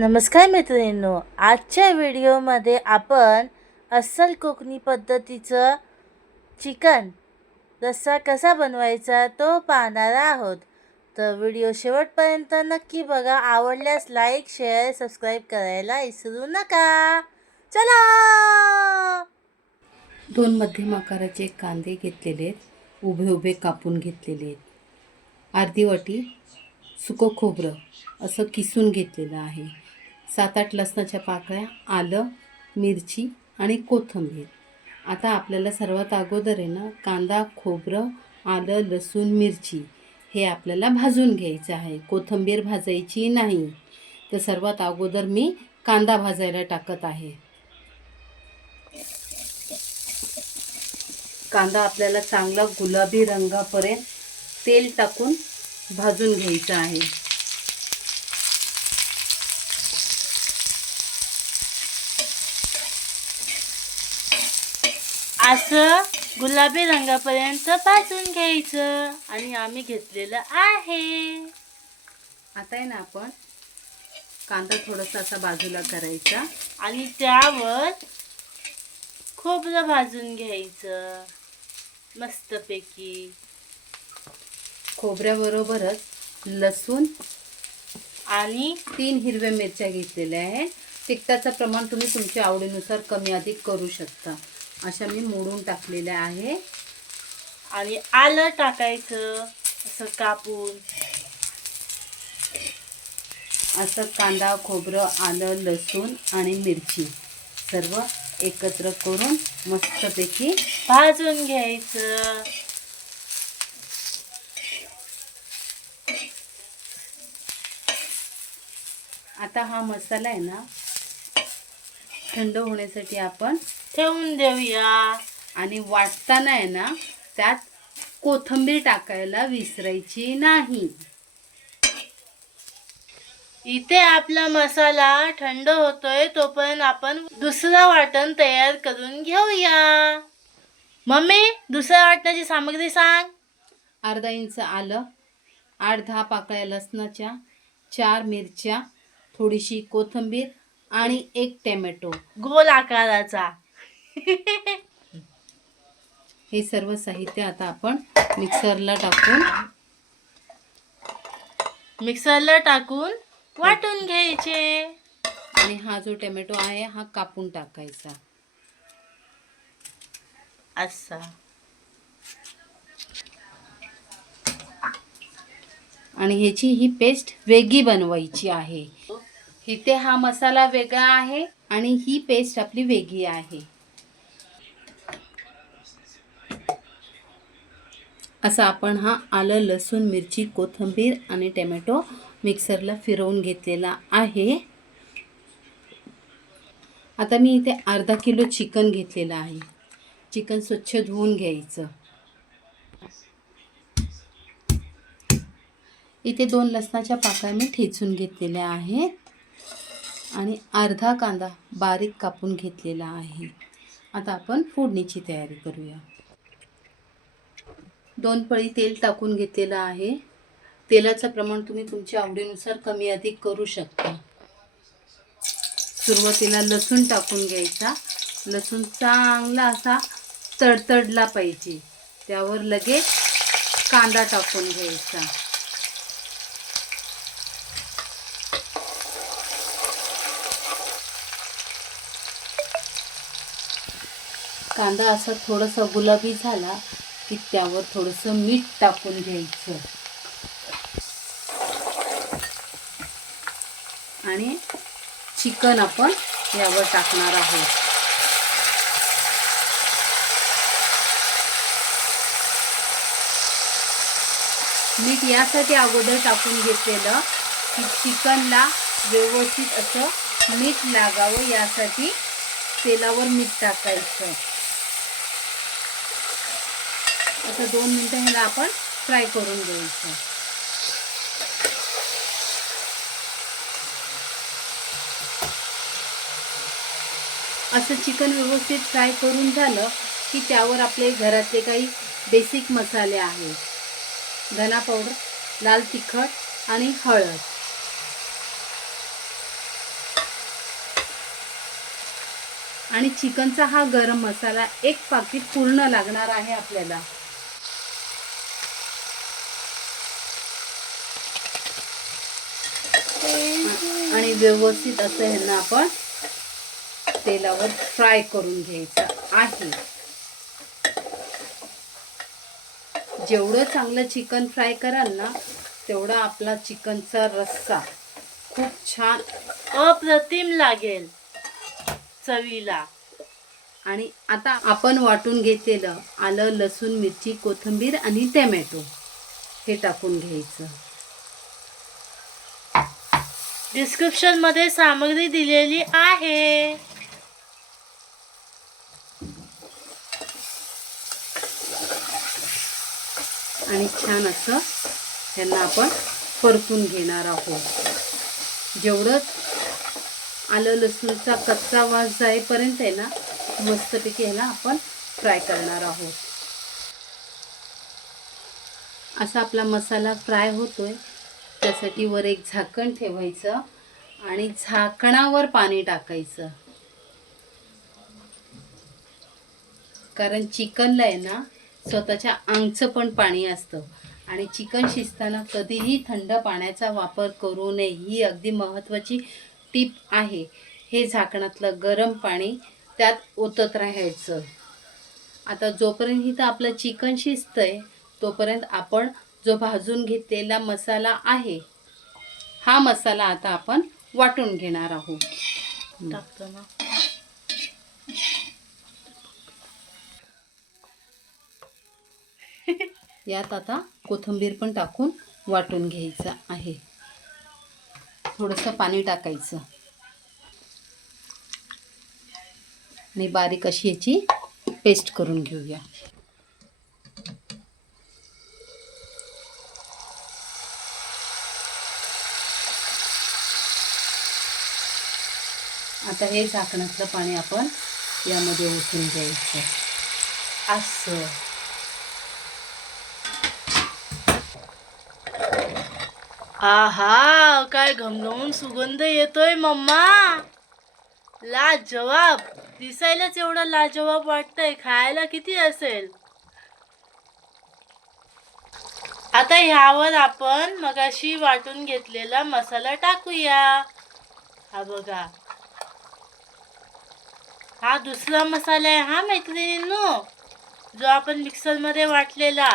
नमस्कार मैत्रिणींनो, आजच्या व्हिडिओमध्ये आपण अस्सल कोकणी पद्धतीचं चिकन रस्सा कसा बनवायचा तो पाहणार आहोत. तर व्हिडिओ शेवटपर्यंत नक्की बघा. आवडल्यास लाईक, शेअर, सबस्क्राईब करायला विसरू नका. चला. 2 मध्यम आकाराचे कांदे घेतलेले आहेत, उभे उभे कापून घेतलेले आहेत. अर्धी वाटी सुकं खोबरं असं किसून घेतलेलं आहे. 7-8 लसणाच्या पाकळ्या, आलं, मिरची आणि कोथिंबीर. आता आपल्याला सर्वात अगोदर आहे ना, कांदा, खोबरं, आलं, लसूण, मिरची हे आपल्याला भाजून घ्यायचं आहे. कोथिंबीर भाजायची नाही. तर सर्वात अगोदर मी कांदा भाजायला टाकत आहे. कांदा आपल्याला चांगला गुलाबी रंगापर्यंत तेल टाकून भाजून घ्यायचा आहे. असं गुलाबी रंगापर्यंत भाजून घ्यायचं आणि आम्ही घेतलेलं आहे. आता आहे ना, आपण कांदा थोडासा असा बाजूला करायचा आणि त्यावर खोबरं भाजून घ्यायचं मस्तपैकी. खोबऱ्याबरोबरच लसूण आणि 3 हिरव्या मिरच्या घेतलेल्या आहेत. तिखटाचं प्रमाण तुम्ही तुमच्या आवडीनुसार कमी अधिक करू शकता. अशा मी मोडून टाकलेल्या आहे. आणि आलं टाकायचं असं कापून. असं कांदा, खोबरं, आलं, लसूण आणि मिरची सर्व एकत्र करून मस्तपैकी भाजून घ्यायचं. आता हा मसाला आहे ना, थंड होण्यासाठी आपण ठेवून देऊया. आणि वाटताना आहे ना, त्यात कोथिंबीर टाकायला विसरायची नाही. इथे आपला मसाला थंड होतोय तोपर्यंत आपण दुसरं वाटण तयार करून घेऊया. मम्मी, दुसऱ्या वाटणाची सामग्री सांग. अर्धा इंच आलं, 8-10 पाकळ्या लसणाच्या, 4 मिरच्या, थोडीशी कोथिंबीर आणि 1 टोमॅटो गोल आकाराचा. हे सर्व साहित्य आता आपण मिक्सरला टाकून वाटून घ्यायचे. आणि हा जो टोमॅटो आहे हा कापून टाकायचा. असा आणि ह्याची ही पेस्ट वेगळी बनवायची आहे. इथे हा मसाला वेगळा आहे आणि ही पेस्ट आपली वेगळी आहे. असा आपण हा आलं, लसूण, मिरची, कोथिंबीर आणि टोमॅटो मिक्सरला फिरवून घेतलेला आहे. आता मी इथे अर्धा किलो चिकन घेतलेलं आहे. चिकन स्वच्छ धुवून घ्यायचं. इथे 2 लसणाच्या पाकळ्या मी ठेचून घेतलेल्या आहेत आणि अर्धा कांदा बारीक कापून घेतलेला आहे. आता आपण फोडणीची तयारी करूया. 2 पळी तेल टाकून घेतलेलं आहे. तेलाचं प्रमाण तुम्ही तुमच्या आवडीनुसार कमी अधिक करू शकता. सुरुवातीला लसूण टाकून घ्यायचा. लसूण चांगला असा तडतडला पाहिजे. त्यावर लगेच कांदा टाकून घ्यायचा. कांदा असा थोडासा गुलाबी झाला की त्यावर थोडंसं मीठ टाकून घ्यायचं आणि चिकन आपण यावर टाकणार आहोत. मीठ यासाठी अगोदर टाकून घेतलेलं की चिकनला व्यवस्थित असं मीठ लागावं, यासाठी तेलावर मीठ टाकायचं. आता 2 मिनिटं ह्याला आपण फ्राय करून घ्यायचं. असं चिकन व्यवस्थित फ्राय करून झालं की त्यावर आपले घरातले काही बेसिक मसाले आहेत. धना पावडर, लाल तिखट आणि हळद. आणि चिकनचा हा गरम मसाला 1 पाकीट पूर्ण लागणार आहे आपल्याला. आणि व्यवस्थित असं ह्यांना आपण तेलावर फ्राय करून घ्यायचं आहे. जेवढं चांगलं चिकन फ्राय कराल ना तेवढा आपला चिकनचा रस्सा खूप छान अप्रतिम लागेल चवीला. आणि आता आपण वाटून घेतलेलं आलं, लसूण, मिरची, कोथिंबीर आणि टोमॅटो हे टाकून घ्यायचं. डिस्क्रिप्शन मध्ये सामग्री दिलेली आहे. आणि छान असं ह्यांना आपण परतून घेणार आहोत. जेवढं आलं लसूणचा कच्चा वास जाईपर्यंत आहे ना मस्तपैकी ह्याला आपण फ्राय करणार आहोत. असा आपला मसाला फ्राय होतोय. त्यासाठी वर एक झाकण ठेवायचं आणि झाकणावर पाणी टाकायचं. कारण चिकनला आहे ना स्वतःच्या अंगचं पण पाणी असतं आणि चिकन शिजताना कधीही थंड पाण्याचा वापर करू नये ही अगदी महत्त्वाची टीप आहे. हे झाकणातलं गरम पाणी त्यात ओतत राहायचं. आता जोपर्यंत इथं आपलं चिकन शिजतंय तोपर्यंत आपण जो भाजून घेतलेला मसाला आहे हा मसाला आता आपण वाटून घेणार आहोत. टाकतो ना. यात आता कोथिंबीर पण टाकून वाटून घ्यायचं आहे. थोडंसं पाणी टाकायचं आणि बारीक अशी याची पेस्ट करून घेऊया. आता हे झाकणातलं पाणी आपण यामध्ये ओतून घ्यायचं. असं आहा, काय घमघमून सुगंध येतोय मम्मा. लाजवाब. दिसायलाच एवढं लाजवाब वाटतंय, खायला किती असेल. आता ह्यावर आपण मगाशी वाटून घेतलेला मसाला टाकूया. हा बघा, हा दुसरा मसाला आहे हा मैत्रिणींनो, जो आपण मिक्सरमध्ये वाटलेला.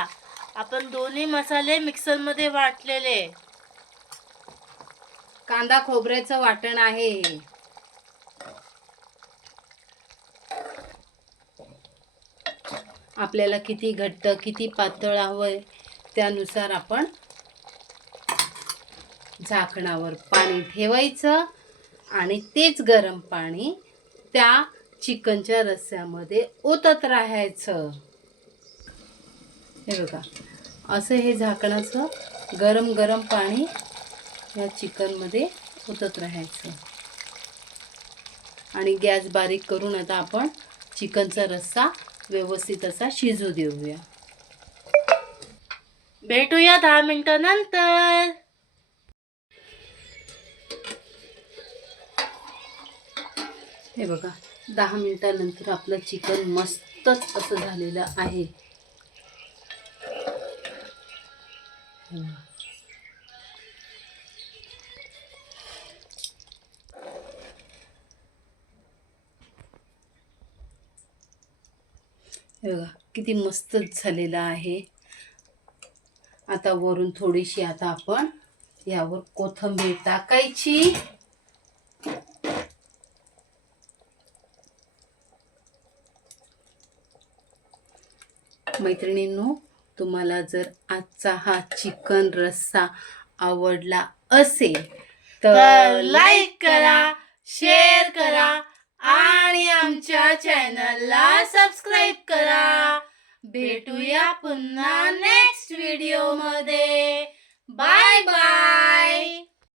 आपण दोन्ही मसाले मिक्सरमध्ये वाटलेले. कांदा खोबऱ्याचं वाटण आहे हे. आपल्याला किती घट्ट किती पातळ हवंय त्यानुसार आपण झाकणावर पाणी ठेवायचं आणि तेच गरम पाणी त्या चिकनच्या रस्स्यामध्ये ओतत राहायचं. हे बघा, असं हे झाकणाचं गरम गरम पाणी या चिकनमध्ये ओतत राहायचं. आणि गॅस बारीक करून आता आपण चिकनचा रस्सा व्यवस्थित असा शिजू देऊया. भेटूया 10 मिनिटांनंतर. हे बघा, 10 मिनिटानंतर आपलं चिकन मस्तच असं झालेलं आहे. हे बघा किती मस्तच झालेलं आहे. आता वरून थोडीशी आता आपण यावर कोथिंबीर टाकायची. मैत्रिणींनो, तुम्हाला जर आजचा हा चिकन रस्सा आवडला असेल तर लाईक करा, शेअर करा आणि आमच्या चॅनलला सबस्क्राईब करा. भेटूया पुन्हा नेक्स्ट व्हिडिओ मध्ये. Bye bye.